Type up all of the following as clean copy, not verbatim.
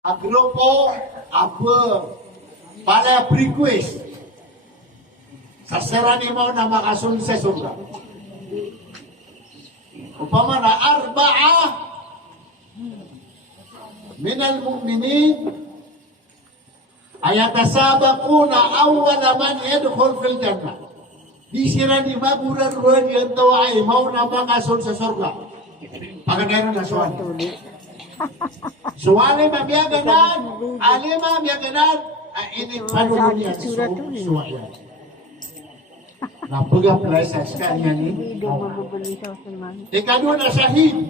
Grupo apa para request sasarani mo na makasun sa surga. Upama na arba'a minal mu'minin ayatasabaquna awwala man yadkhul fil jannah. Bisira ni maguran-ruan yan daw ay mau na makasun sa surga. Pagandero na suwan. Suwale mabiyaganan, alima mabiyaganan, ini panulun niya suwaya. Napag-apply sa kanya ni. Ikadua na syahid.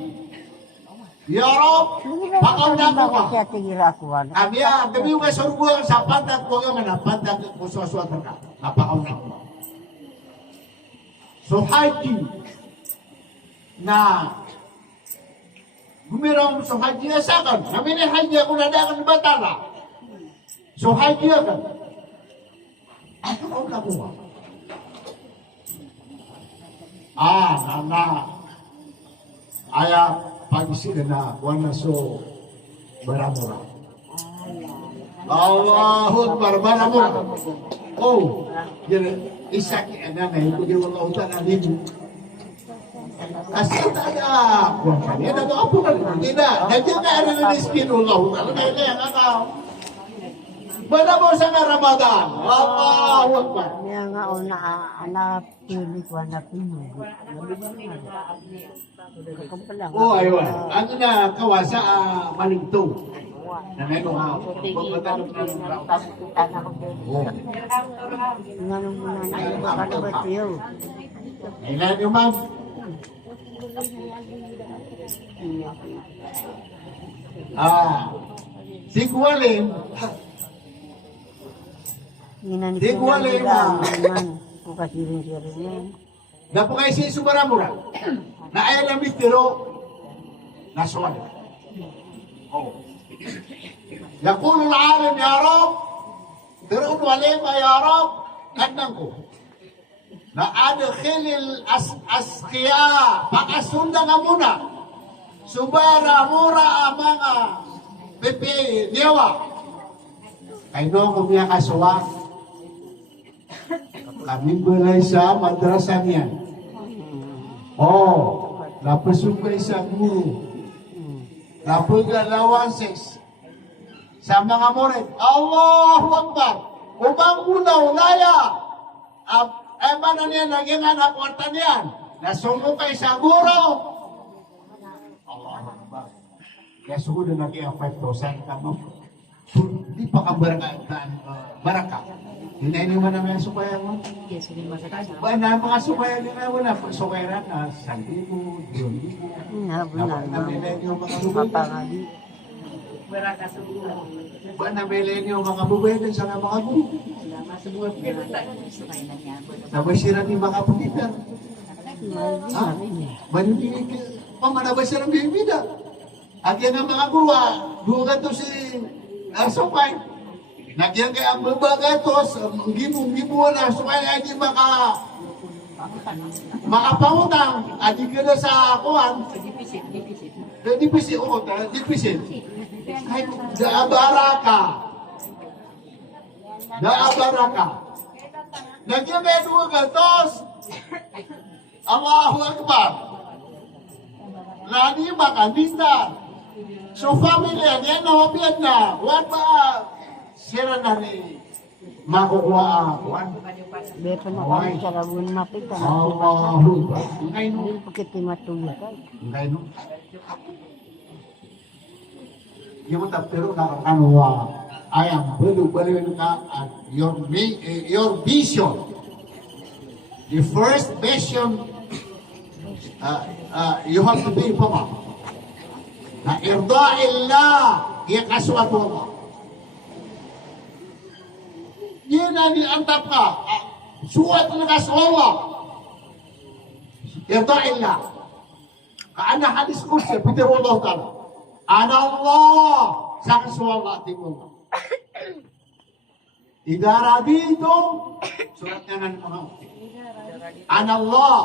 Ya Rob, pakaw na ko ka. Amya, kami yung surga sa pantag ko yung manapantag ko sa suwatan ka. Napakaw na ko. So haji na gumirang so haji asakan. Kami ni haji ako nadakan batala. So haji akan. Ako ko nakuha. Nana. Aya pag-isida na wala so baramura. Allahu Akbar baramura. Oh, jadi isak na ito di wala utan alim. Kasi ada buang kali ada apa kan tidak dan juga ada rezeki Allah Taala kaya yang engkau pada masa Ramadan Allahu Akbar niya nga una anak pili ko anak pili oh ayo ano na kawasa malingtong na meron ha pagpatanong nga nung muna na yung makalabat yun ilan yung mag si Kualin di Kualin kung kasirin siya rin yan dapat kayo si Subaramura na ayaw lang bitiro nasuwan يقول العالم يا رب ترون وليمة يا رب كننكو نأدخل الأسقياء pakasunda nga muna subara mura mga pipi dewa kay no kumya kasuwa kami balay sa madrasa niya napasok kayo sa guru napagalawanses sa mga murid Allahu Akbar upang unaw laya mana niya naging anak warta niyan nasungko kay sa guro Allahu Akbar kaya sugod na naging 5,000 kamo di pa ka baraka hindi mo na mga sukaya mo ba na mga sukaya din na wala sukaya na 1,000 2,000 na milenyo mga bubuhay ba na milenyo mga bubuhay din sa mga guru nabasira ni mga pagkita manibigay pamanabasira ng bibida at yan ang mga guru bukan to si Arsopay nagyan kay ang babagatos gibuan na sumay ay di makapangutang adi ka na sa kuhan dipisit daabaraka nagyan kay dua gatos Allahu Akbar lani makandita so family yan nawabian na wala ba sira na rin makukuha ako. beto na kami sa rabun mapita Allahu Akbar. hindi pagkiti matulog Ngay no. Yung pero I am believe your vision. The first vision you have to be papa. Na irda'illah iya kaswatu Allah. Yan ang niantap ka. Suwat na kaswawa. Irda'illah. Kaana hadis kursi, Peter Allah Ta'ala. Ana Allah. Sa kaswawa timullah. Ida radito. Surat nga nga mga. Ana Allah.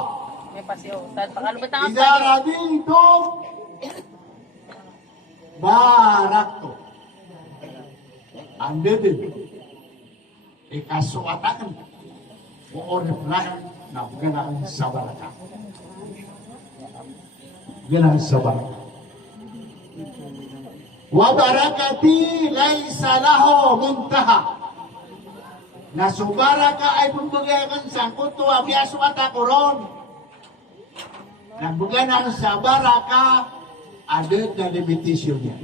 Ida radito. Barakto. Anda din. Ikasuatakan. Uorip lang na ganang sabaraka. Ganang sabaraka. Wa barakati laisa lahu muntaha. Na subaraka ay pumbugayan sa kuto abiaso at akoron. Nagbugan ang sabaraka ada na limitasyon niya.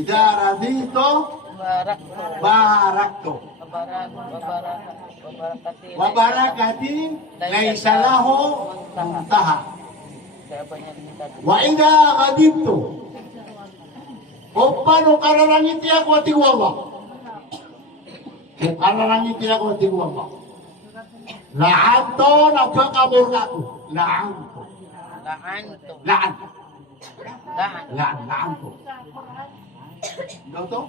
Idara dito barakto. Wabarakati laisa lahu muntaha. Wa idha ghadibtu. O paano kararangiti ako at iwawa? Kung kararangiti ako at iwawa. La'anto na pagkamurka ko. La'anto. La'an. La'anto. Ikaw to?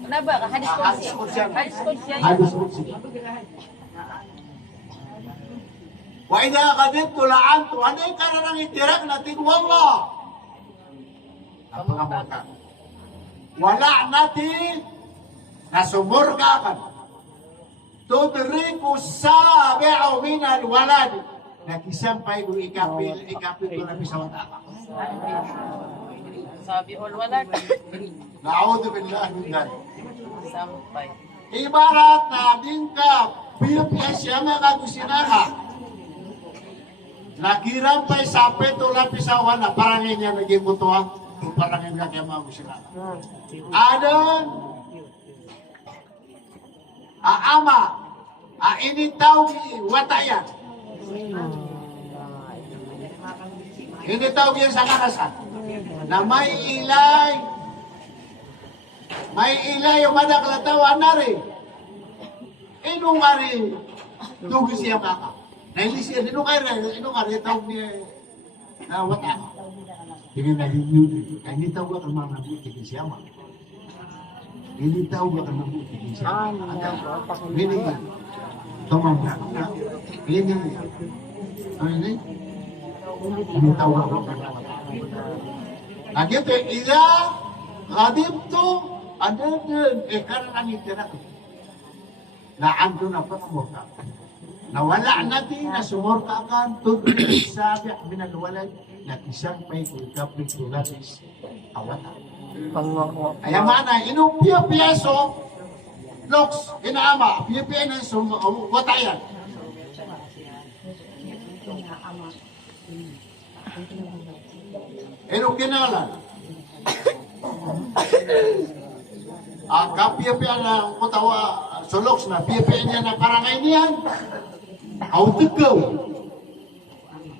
Kenapa? Hadis kursi. Hadis kursi. Hadis kursi. Wa idha ghadibtu la'anto. Ano yung kararangiti rak na tigwala? Napaka. Wala natin nasumurgakan. Tudriku sabi'u minal walad. Nakisampay ko ikapil ko na bisawata. Sabiul walad. Na'udhu billahi min dhalik. Sampai. Ibarat na din ka Pilipinas siya mga kakusinaha. Nagirampay sa peto lapisawan na parangin niya naging butuan. Parangin niya kaya mga kakusinaha. Adon aama initaw watayan. Initaw yan sa kanasan na may ilay yung madaklatawa na rin. Inong nga rin tugi siya maka. Na hindi siya, inong nga rin tawag niya na wata. Hindi na rin hindi tawag ka mga nabuti kay siya maka. Hindi tawag ka nabuti kay siya maka. Hindi nga. Tumang na. Hindi nga. Hindi? Hindi tawag ka nabuti. Agit ida ghadibtu adadan karena itira ko. Laan ko na patamurka. Nawala natin na sumurka kan tudri sabi minalwalad na isang pay ko kapit ko lapis awata. Ay mana inong piyaso loks inaama piya na watayan. Pero kinalan. Kapia-pia na kutawa soloks na pia-pia niya na parangay niyan. Au tegaw.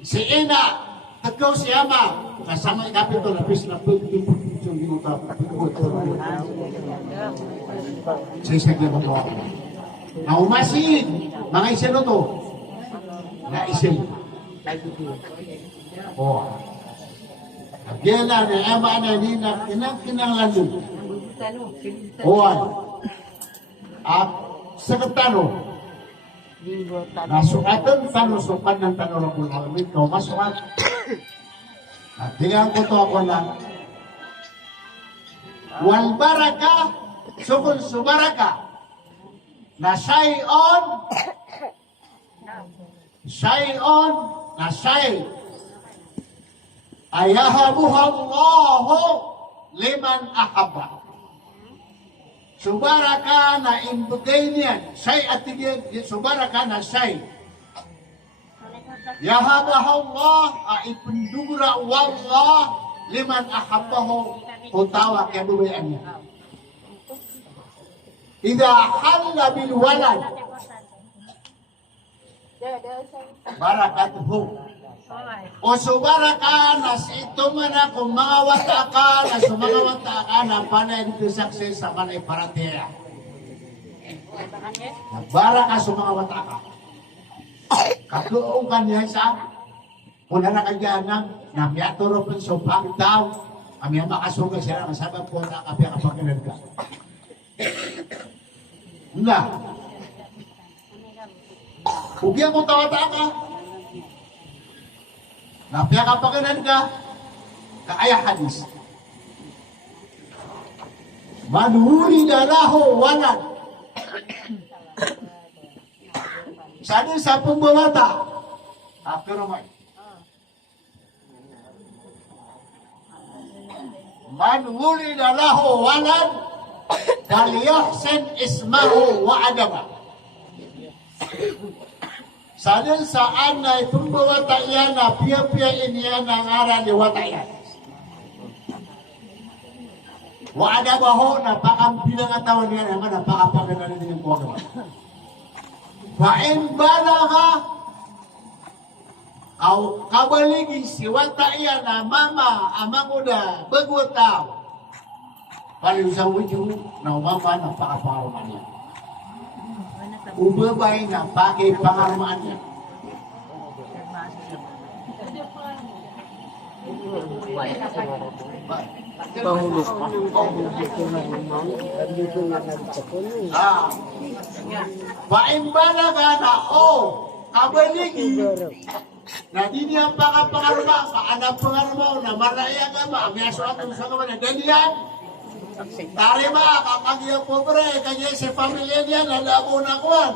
Si Ina tegaw si Ama. Kasama kapito lapis na pagkipag Sisig na mo. Na umasin. Mga isin to. Na isin. Oh. Kaya na ama na ni na kinangalo. Oan. At sekretaro. Nasukatan tanong sukan ng tanong ng alamin ko masukat. At tingnan ko to ako lang. Wal baraka sukun subaraka. Na sayon na say ayahabuha Allahu liman ahabba. Subaraka na imbugay niyan. Say at tigyan, subaraka na say. Yahabaha Allah, ipundura wallah liman ahabbahu utawa kaya bubayan niya. Ida halla bil walad barakatuhu. O subaraka na ito man ako mga wata ka na sumangawata ka na panay dito success sa panay paratea. Baraka sumangawata ka. Kakuong kanya sa una na kanya na miyaturo pang supang daw kami ang makasuga siya na masabang po na kapi ang kapagilan ka. Nga. Huwag mo tawata ka. Napya kapakanan ka, kaaya hadis. Manhuli dalaho walad. Sana sa pembawata. Apa ramai? Manhuli dalaho walad. Kaliyahsen ismahu wa adaba. Sana saan na pembawata yan na pia-pia ini yan ang aral ni watayan. Wa ada baho na pakampilang atawan niya naman na pakapagalan din yung kuwagawa. Fa'in balaka au kabaligi si wata iya na mama amang uda bagwataw. Paling sa wujud na mama na pakapagalan niya. Ubabay na pakay pangarmaan niya. Pahulog. Paimbala ka na kabaligi na di niya pakapangarma kaanap pangarma na maraya ka ba may aswatong sa kaman na ganyan tari ba kapag yung pobre kanya si pamilya niya nalabo na kuwan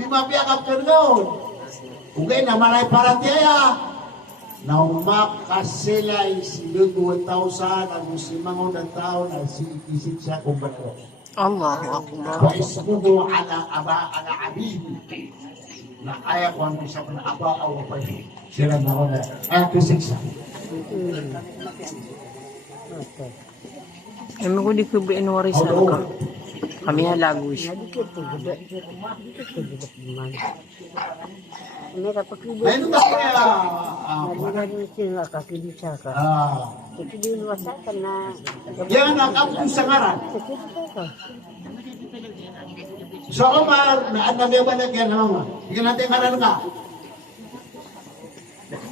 di mapiyakap ka noon ugay na malay paratiyaya na umakasilay silod 1,000 ang musimang ng tao na isip siya kung bato. Allahu Akbar. Wa ismuhu ala abihi na kaya ko ang isa na aba o pa sila na wala. Ay, kusiksa. Emang ko di ko ba inwarisan ka? Kami halagos. Ayun ba kaya? Yan ang kapong sangaran. So, Omar, naanagay ba na kaya naman? Hindi natin ngaran ka.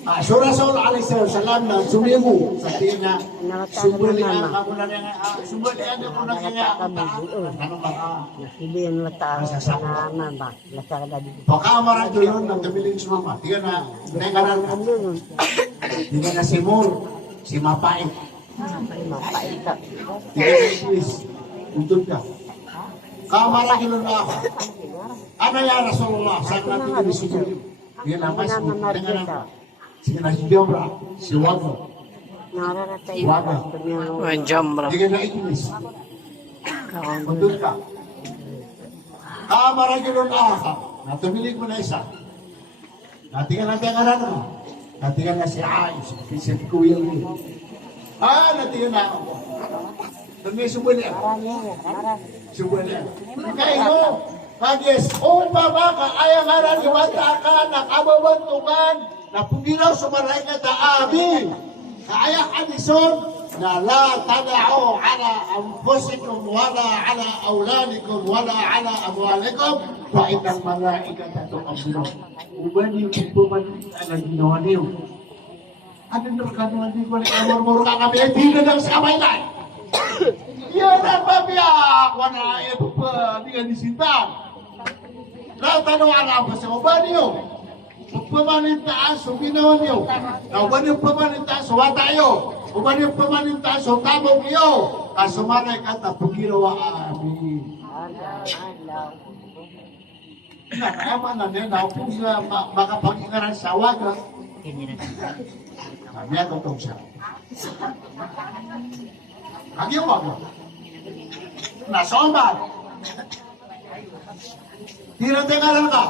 Rasul alaihissalam na sumimu sa tina sumbalian kamu na sumbalian ko na kaya ano ba Nasibihan mata na mama. baka marang yun ng kabiling sumama tiga na nengaran ka tiga na si Mur si Mapait tiga na Swiss untuk ka kamarang yun na ako ano ya Rasulullah sa natin ni Sujud tiga na mas nengaran ka si Najibra, si Wago. Jamra. Hindi na ikinis. Mundun ka. Maragulong ka. Natumilig mo na isa. Natingan natin ang aran mo. Natingan na si Ayos. Si Kuya Lee. Natingan na ako. Doon may subuli. Subuli. Kayo, Pagis, baka ayang aran iwata ka nakababantungan na puginaw sa maray nga taabi. Kaya anison na la tada'o ala anfusikum wala ala auladikum wala ala amwalikum fa inang malaikata tuqabbilu. Uban yung pagpumanit ang ginawa niyo. Ano na kanuan din ko ni amor-moro ka kami ay hindi na sa kamay na. Yan ang pabiyak. Wala ito pa. Hindi ka nisintang. Latanong ang sa uban niyo. Pagpamanintaan sa ginawa niyo. Uban yung pamanintaan sa watayo. Uban yung pamanintaan sa tabong niyo. Kasumanay ka na pagirawa amin. Nakama na din na kung sila makapag-ingaran sa waga. Kami ang tutong siya. Kagiwag mo. Nasombat. Tira-tingaran ka.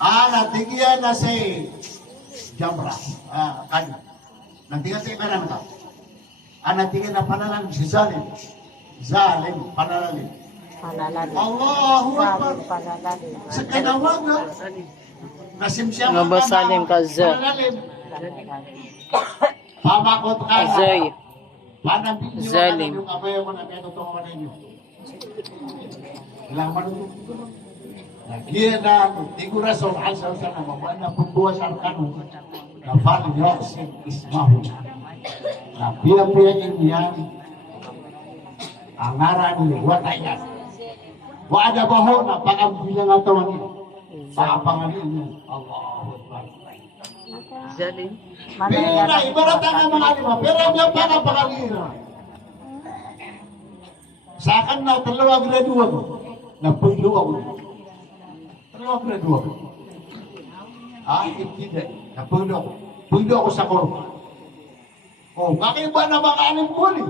Natigyan na si Jamra. Kanya. Natigyan ka. Natigyan na panalan si Zalim. Zalim, panalalim. Allahu Akbar. Sa kanawag na. Nasimsya Nga ba Salim ka, Zay? panalalim. Pamakot ka na. Zay. Panabinyo ka Zalim. na yung abayo ko na pinutong ninyo. Ilang manunod. Nagiya na tigura sa alsa sa na mabuan na pagbuwas ang kanong na fali yoksin ismahu. Na pia-pia niyan ang ngaran ni Watayan. Wa ada baho na pakambilang ang tawan niyo. Papangalin mo. Allahu Akbar. Jadi. Pila, ibarat ang mga lima, pero ang papangalin na. Sa akin na, 2 graduan ko. Napaglo ako. 2 graduan ko. Hindi. Napaglo ako. Paglo ako sa korma. Kakaiba na mga alim ko eh.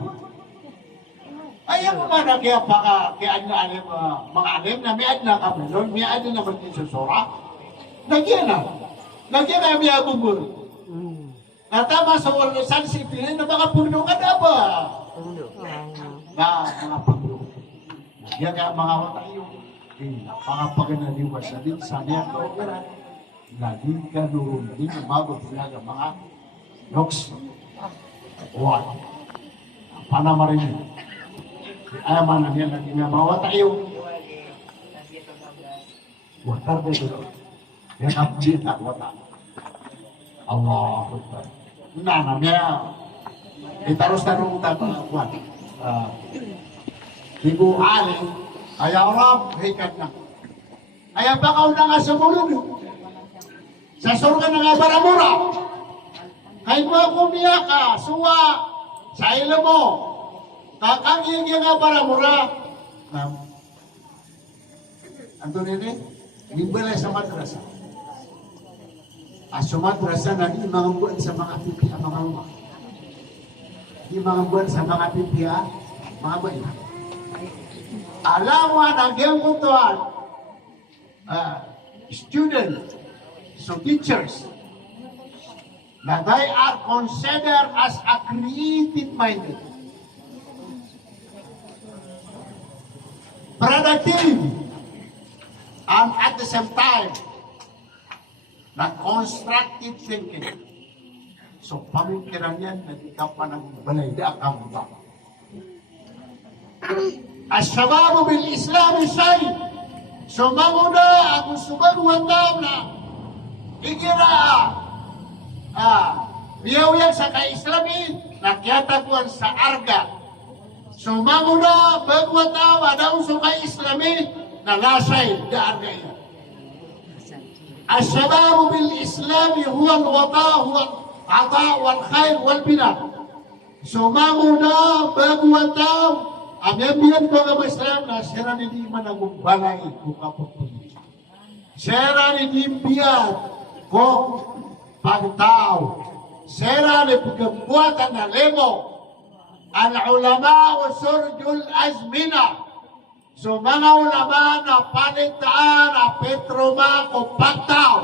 Ayaw mo na kaya alim, mga alim na may adna ka doon, may adna na magkisusura. Nagyan na. Nagyan na may abubur. Natama sa wala San Sipilin na mga puno ka na ba? Na mga puno. Yan nga mga watayo. Mga paganaliwa sa din, sa niya ko operan. Laging ka doon, hindi umabot talaga mga doks. Wala. Panamarin yun. Ayaman na niya lagi nga mga watayo. Watar ba ito? Yan ang jita, watar. Allah Akbar. Nah, namanya ditaruh taruh kuat. Ibu Ali, ayah orang hikatnya. Ayah bakal nang asa mulung. Sa surga nga bara mura. Kay mo kumiyaka, suwa sa ilo mo. Kakangin nga bara mura. Anto nini, gimbala sa madrasa. Sa madrasa na di mga buwan sa mga pipiya, mga rumah. Di mga buwan sa mga pipiya, mga buwan. Alawan ang iyong kutuan, students, so teachers, na they are considered as a creative-minded. Productivity, and at the same time, na constructive thinking. So, pamikiran yan na di ka pa ng balayda kang ba. As-shababu bil-Islami say, sumanguna ang sumaguandam na igira biyawyan sa ka-Islami nakyatapuan sa arga. Sumanguna bagwataw adaw sa ka-Islami na lasay da arga yan. الشباب بالإسلام هو الوطاء هو العطاء والخير والبناء سمامنا bagwataw ang ambiyan ko ng Islam na sira ni di managumbalay ko kapag sira ni di biyan ko pagtao sira ni pagkabuatan na lemo ang ulama o surjul azmina. So mga ulama na panitaan na Petroma ko pagtaw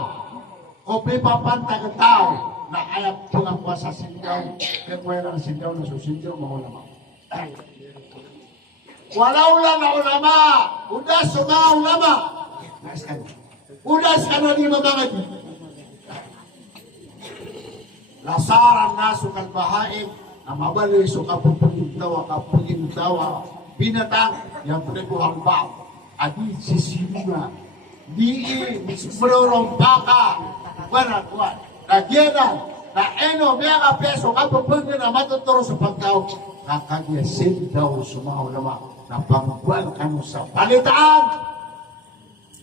ko pipapantag tao na ayap tunga ko sa sindaw kaya pwera na sindaw na susindaw mga ulama. Walau lang na ulama udas sa mga ulama udas ka na di mamangad lasaran naso kalbahain na mabali so kapupagin tawa binatang yang peneguhan bang adi sisimunga di merompaka benar kuat kagiatan na eno mga peso kapupagin na matuturo sa pagtao kakagya sindaw sa mga ulama na pangbuan kamo sa palitaan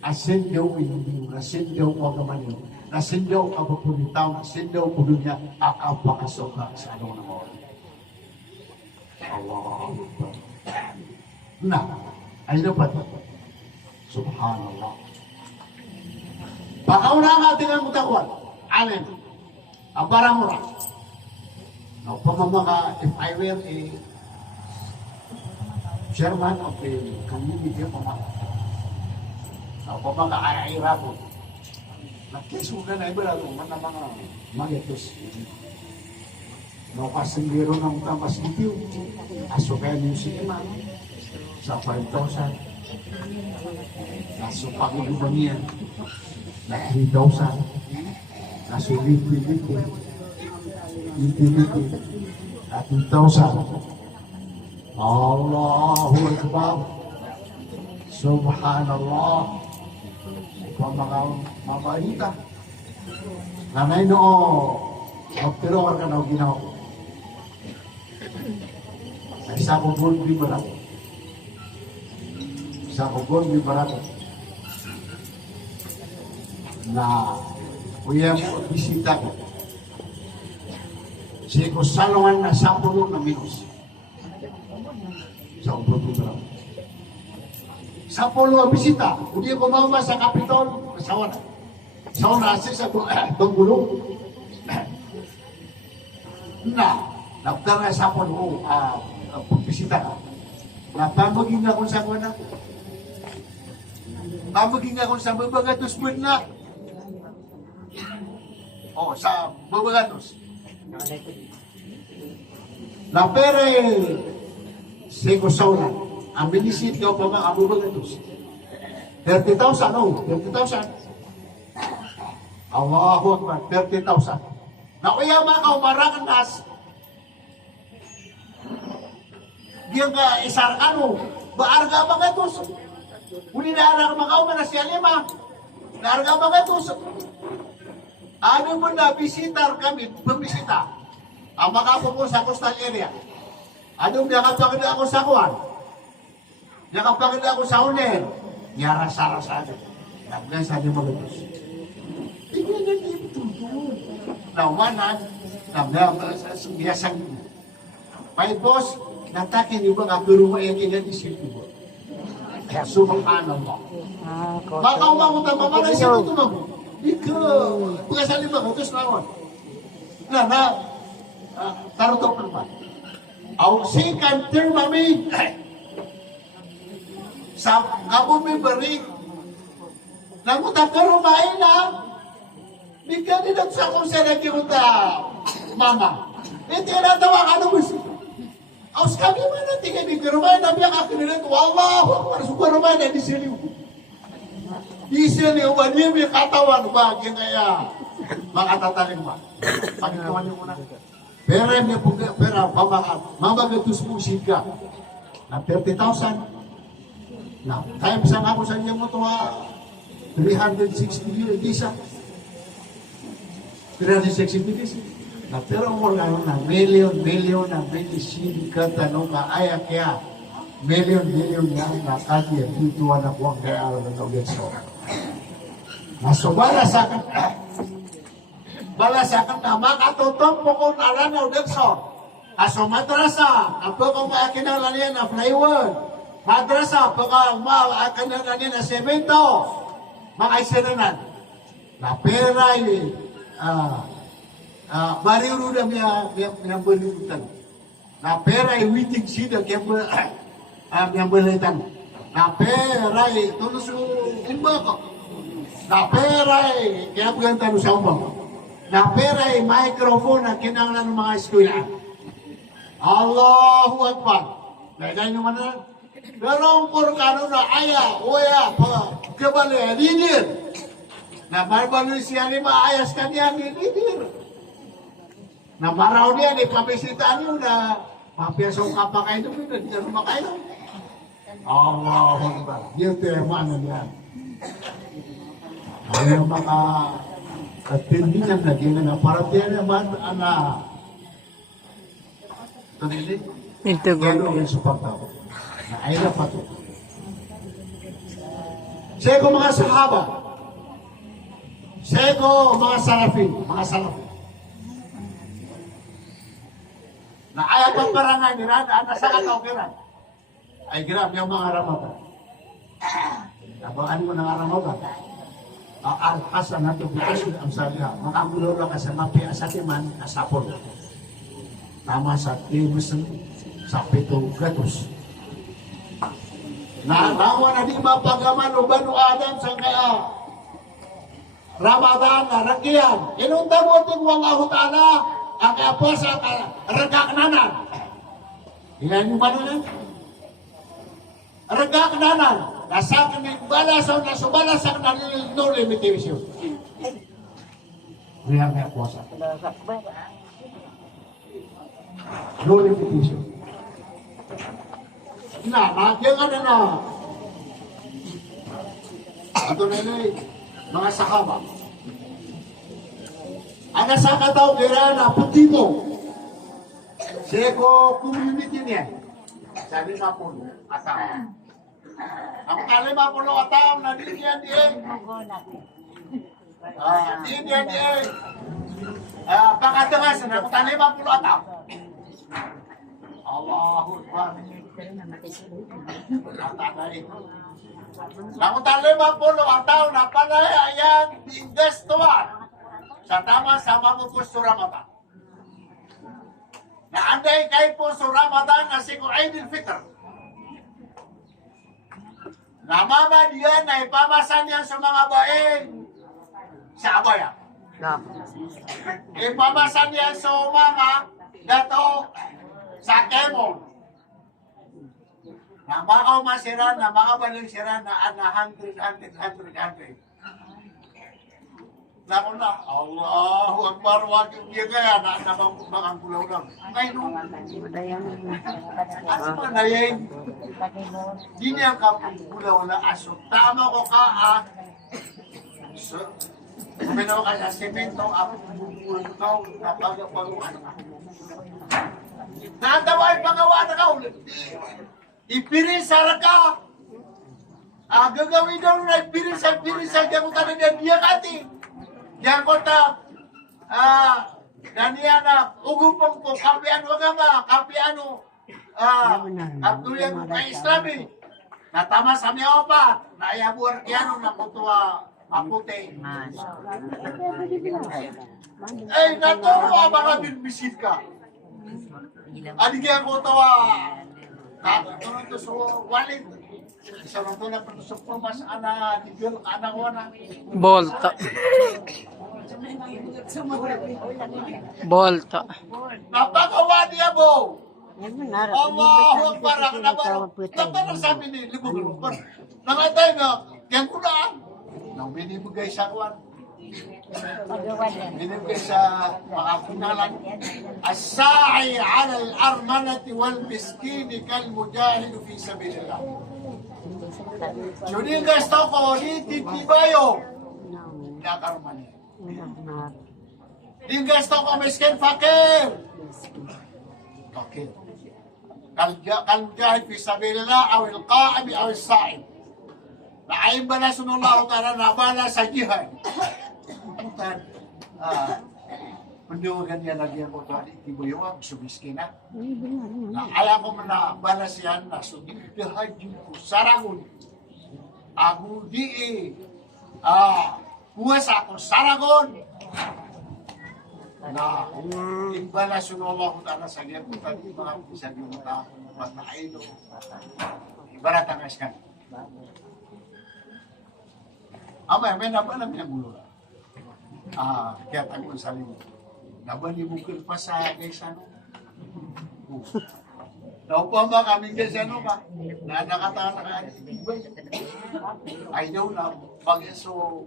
asindaw hindi nasindaw o agamanyo nasindaw kapupulitaw nasindaw pudunya akapakasoka sa anong ng oras Allah nah, ay dapat. Subhanallah. Pakauna nga tingnan mo takwal. Alin? Ang barang mura. No, pamamaka, if I were a chairman of the community, pamamaka ay rapon. Nagkisunan na iba lang mga magitos. No, kasindiro ng tamas itiyo. Asukan yung sinima. Sa 5,000. Nasupang iba niya. Na 3,000. Nasulipi-lipi. Lipi-lipi. Na 2,000. Allahu Akbar. Subhanallah. Ikaw mga mabaita. Nanay noo. Pero ka na ginawa ko. Isa ko buwan di barat. Isa ko buwan di barat. na kuya mo bisita ko. Si Kusalungan na 10 na minus. Sa Umpro-Tutra. 10 ang bisita. Hindi ko mama sa Capitol, kasawa na. Kasawa na sa Tunggulo. Na, nakita na 10 bisita ka. Napamaging ako sa kuna. Pamaging ako sa Babagatos na. O, sa Babagatos. La pera si Kusalungan. Ang binisit ko pa mga Babagatos. 30,000, no? 30,000. Allahu Akbar, 30,000. Nakuyama ka, umarangan nas. Diyan ka isarkano, baarga mga tos. Uli na arang mga umanas siya 5. Naarga mga tos. Ano mo na, bisitar kami, bumisita. Ang makapo ko sa coastal area. Anong nakapagod ako sa kuwan? Nakapagod ako sa uner. Nyara-sara sa akin. Naglan sa akin mga tos. Tingnan na dito. Nawanan, biyasang. May boss, natakin yung mga guru yang kina di situ. Subhanallah. Maka umangutan mamana siya ito mo. Ikaw, pagkasali ba ko, terus lawan. Na, tarutok naman. Ang second term, mami, sa kabo may balik, nangutak ka rumain na, di ka din sa kung siya nagkiruta, mama. Hindi na tawa ka naman siya. Aus kami mana tinggal di rumah Nabi yang akhir itu wallahu akbar subhanahu rumah di sini. Di sini dia mi katawan ba kaya makatataling ba. Pagkawan niyo muna. Pera mi pera mama betus musika. Na 30,000. Na time sa ako sa inyo mo to 360 visa. 360 visa. Na pero mo lang na million na medicine ka tanong ka ay kaya million yan na kaya dito na kuwang kaya alam na so. Naso balasakan na makatutong po kung alam na udekso. Aso madrasa, apo kung maakinalan niya na plywood. Madrasa, apo kung maakinalan niya na semento. Mga isinanan. Na pera Baru udah yang berliputan. Na pera witing sida yang berliputan. Na pera tulus umba ko. Na pera kaya bukan tanong sa umba. Na pera microphone na kinanglan ng mga eskwela. Allahu Akbar. Kaya nyo mana? Garong kurkano na aya, oya, kebalik, lidir. Na baru siya lima ayas kanya lidir. Na maraw niya, pabisitaan nyo na mapiasong kapakain nyo, hindi na lumakain nyo. Allahu Akbar. Yung tema na niya. Ayaw makatindihan na gina na parating naman na tunili. Ito Gano'n yung supporta ko. Na ay na pa ito. Seko mga sahaba. Seko mga salafin. Mga salafin. Na ayaw pang barangay nila, nasa kataw kiran. Ay gram yung mga ramatan. Nabangan mo ng ramatan. Al-Hasan na ito bukas yung amsalya. Makamulo lang ka sa mapia sa timan, nasapol. Tama sa timusan sa 7 gatos. Nanawa na di mapagaman o banu Adam sa kaya Ramadan na rakiyan. Inunta mo ito Allah Ta'ala ang kaya po sa ragaknanan. Ilan yung banunan? Ragaknanan. Nasa kaming balasaw na subalasak na no limitation. Riyan kaya po sa no limitation. Nagyan ka na. Ito na mga sahaba. Ang nasa kataw kira na putito. Seko community niya. Sabi nga po, ataw. Ang kalima po ng ataw na diyan diyan. Diin yan yan. Pagkatangas na kung talim ang pulo ataw. Allahu Akbar. Namun talim ang pulo ataw na panay ayan investuan sa tama sama mo po sa Ramadan. Na anday kay po sa Ramadan na si Eid al-Fitr. Namama diyan na ipamasan yan sa mga baeng sa abaya. Ipamasan yan sa mga dato sa kemon. Na makaw masira, na makabaling sira na 100. Naku na, Allahu Akbar, wag yung kaya na mga gulaw lang. Ngayon, asa mo na yan? Di niya ka gulaw na aso. Tama ko ka, so, kumino ka sa semento, ako bubulkaw, napagapaguan ka. Nataway pangawa na ka ulit. Ipirisar ka. Gagawin daw na ipirisar, diyan ko ka na diya kati. Diyan ko ta, ganiya na, ugupong ko, kapiano ka ma, kapiano, Abdullah kay Islami. Natama sa miyaw pa, naayabuar kiyano na kutuwa apute. Eh, naturo ang mga binbisit ka. Adigyan ko tawa, naturo to sa walid. Isa lang to na patusok po, mas tigil, anak ko na. Volta. Volta. Napagawa niya mo. Allahu Akbar, ako na ba? Tapos sabi ni Libog-Libog. Nangatay na, yan ko na. Nang binibigay sa kwan. Binibigay sa mga punalan. As-sa'i ala al-armanati wal-miskini kal-mujahidu fi sabilillah. Yun yung gasto ko, titibayo. Nakarman niya. Yung gasto ko, miskin fakir. Fakir. Kal-mujahid fi sabilillah, awil qa'ami, awil sa'id. Naayin ba na sunullahu ta'ala na bala sa jihad? Mendugan niya lagi ang koto adik tibo yung sumiskin na. Alam ko na balas yan na sudidahan ko saragon. Ako di puwas ako saragon. Na imbalas yung Allah ko ta'ala sa liyan ko tadi mga pisag yung mga mataino. Ibarat ang askan. May nabalam niya gulo. Kaya tangon sa liyo. Nabalibukil pa sa guys ano. Daw pa ba kami guys ano ka? Na nakatala ka. Ay daw na pag-eso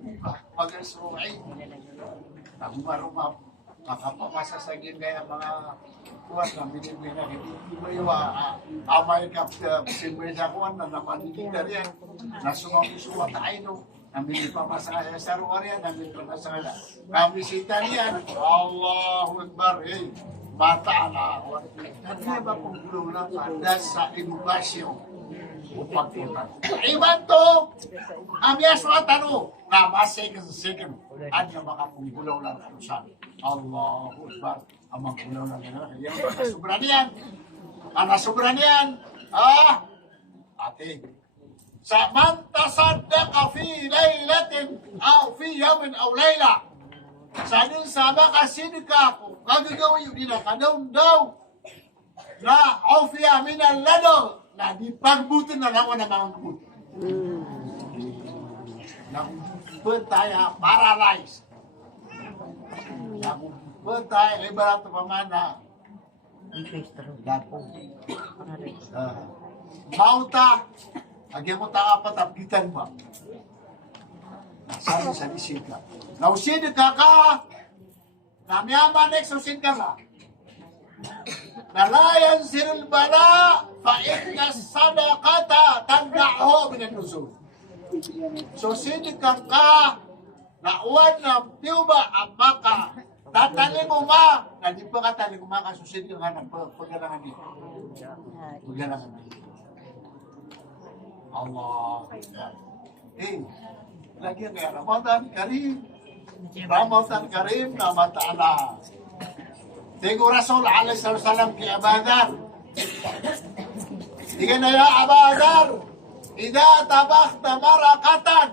ay. Nagmarumap. Makapamasa sa gaya mga kuwan na binibigyan na hindi ba yung amay ka simboy sa kuwan na namanigidar yan. Nasumang-sumang tayo. Namin ipamasa sa ruwarya, namin ipamasa na. Kami sita niyan, Allahu Akbar, mata ala. Hindi ba kung gulong na pada sa edukasyon o pagpunta? Iban to, amya suatano, namasay ka sa second, at na makapungulaw lang ano sa Allahu Akbar, amang gulaw lang yan. Yan ba, nasubra niyan, ate, sa man tasaddaqa fi laylatin aw fi yawmin aw layla sa din sama kasidka ko gagawin yun nila kadaw na ofiya min al-lado na di pagbutin na lang na mga buti na bentaya paralyzed na bentaya liberat pamana mauta agyan mo taapat apitan ba? Sabi sa isin ka. Nausin ka ka, namyaman eksusin ka ka. Nalayan siril bala, fa'inna sadaqata, tanda'ho binanusod. So sinig ka ka, nauwan na piuba ang maka, tataling mo ma, na di pa kataling mo ma, kasusin ka nga ng paggalangan dito. Paggalangan dito. Allah. Lagi ang Ramadan Karim. Ramadan Karim nama Ta'ala. Tigo Rasul alaihi salam ki Abadar. Tiga na ya Abadar. Ida tabakhta marakatan.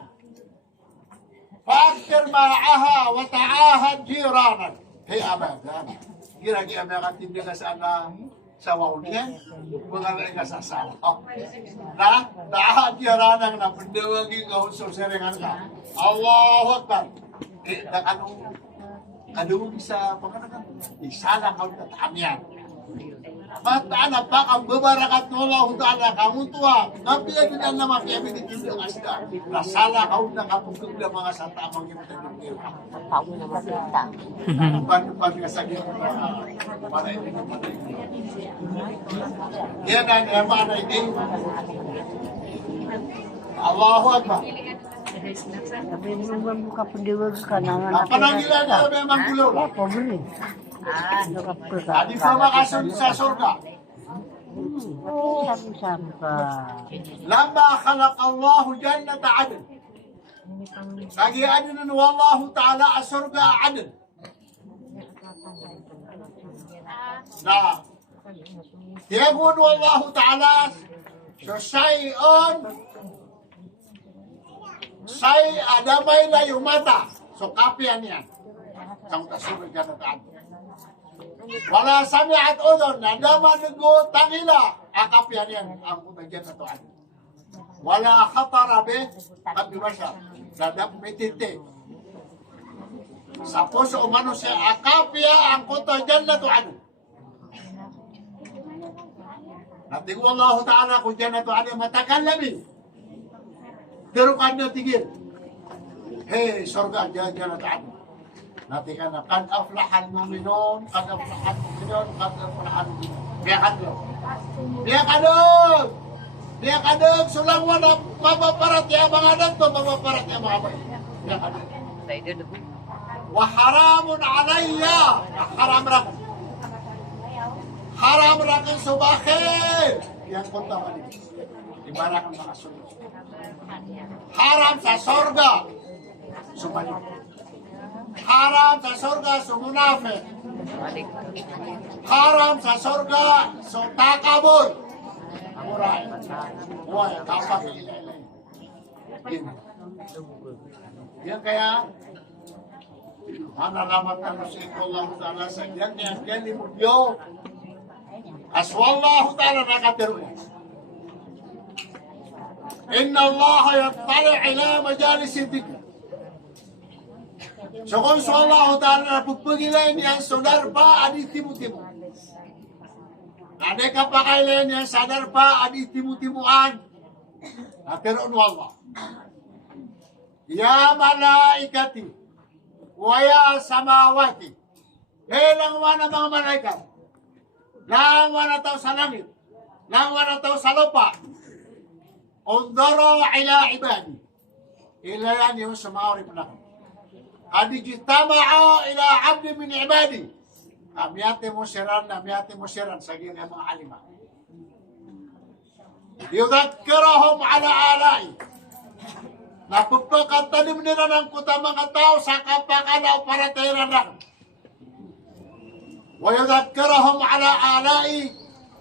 Fakir ma'aha wa ta'ahad jiranan. Hey Abadar. Kira-kira mereka tindak ke sana sa waunya mengalami kasasal. Nah, ta'ahad jiranan na pendewagi kau serengan ka. Allahu Akbar. Anu bisa pengatakan isalah kau tatamian. Mata pakam bebarakat Allah Ta'ala kamu tua. Tapi yang kita nama kami ditunjuk asda. Rasalah kau nak kamu sudah mengasah tak mungkin terjadi. Tahu nama kita. Depan kesakit. Pada ini. Dia dan mana ini? Allahu Akbar. Tapi belum buka pendewa ke kanan. Apa panggilannya memang dulu lah. Apa beri? Tadi sama kasut sa surga. Sampai. Lama khalaq Allah jannata adn. Lagi adn wallahu ta'ala surga adn. Nah, yaqul wallahu ta'ala syai'un say adamay la yumata. So kapian yan. Sang tasurga jannata adn. Wala sami'at udhun, nandama nunggu tangila, akapian yan ang putagyan na tuan. Wala khatara be, at bibasya, dadap mititi. Sa puso umano siya, akapia ang putagyan na tuan. Natigwa Allah Ta'ala kung dyan na tuan, matakan labi. Pero kanya tigil. Hey, sorga dyan na tuan. Nanti kan kad aflahal mu'minun, kad aflahal mu'minun, kad aflahal mu'minun. Biya kadog. Biya kadog sulang wala mabaparat ya mga anak to, mabaparat ya mga abay. Biya kadog. Wa haramun alayya, haram rakan. Haram rakan subakhir. Yang konta kali. Ibarakan mga sunod. Haram sa sorga. Subalik. Haram sa surga sa munafik. Haram sa surga sa takabur. Amuray. Huwag, kapat ilay. Yan kaya, manalamat na si Allah Ta'ala sa yan yan limudyo. Aswallahu Ta'ala nakatiruya. Inna Allah yattali ila majalisi dhikr. So kung Allah Ta'ala na pagpagilayan niya, sodar pa, adi timu-timu. Ade kapakailayan niya, sadar pa, adi timu-timuan. Natiroon Allah. Ya malaikati, waya samawati. Lang wana mga malaikat. Lang wana tao sa langit. Lang wana tao sa lupa. Undoro ila ibadi. Ilayan yung sa mga oripunakan. Qad ijtama'u ila 'abdin min 'ibadi. Amiyate musiran saging ang mga alima. Yudhakkiruhum 'ala ala'i. Napagpakatanim nila ng kuta mga tao sa kapakalaw para tayranan. Wa yudhakkiruhum 'ala ala'i.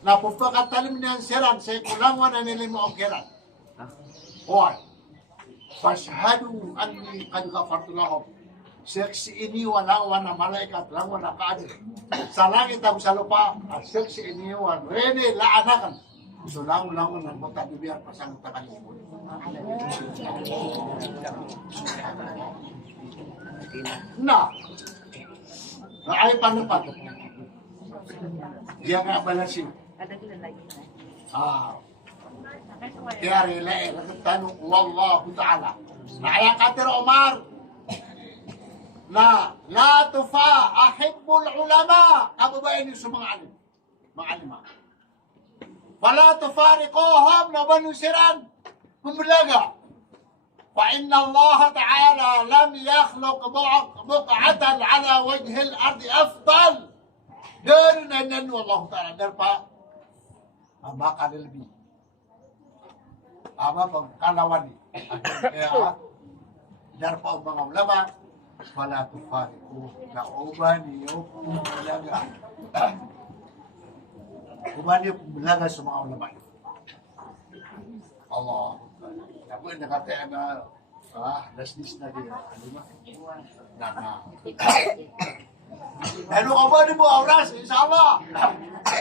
Napagpakatanim niyan siran sa kulangwan na nilimo ang kiran. Hoy. Fashhadu anni qad ghafartu lahum. Seksi ini walang na malaikat, lang na kaadil. Sa langit ang sa lupa, at seksi ini rene laanakan. So lang na mata bibiyar pasang takalipon. Na ay panupat. Dia nga balasin. Kaya relay, tanong, Wallahu Ta'ala. Naya katir Omar, na la tufa ahibbul ulama, kababayan yung sa mga alim, mga alima. Fala tufariquhum na manusiran, pumulaga. Fa inna Allah Ta'ala lam yakhluq buq'atan ala wajhil ardi afdal. Dari nan Allah Ta'ala darpa ama kalilbi. Ama pagkalawan ni. Kaya darpa ang mga ulama Fala tufariku. Kauban niyo bulaga. Uban niyo bulaga sa mga ulama. Allah. Nabu nakataya na laslis na din. Ano ba? Na. Ano ka ba ni mo, Auras? Isama!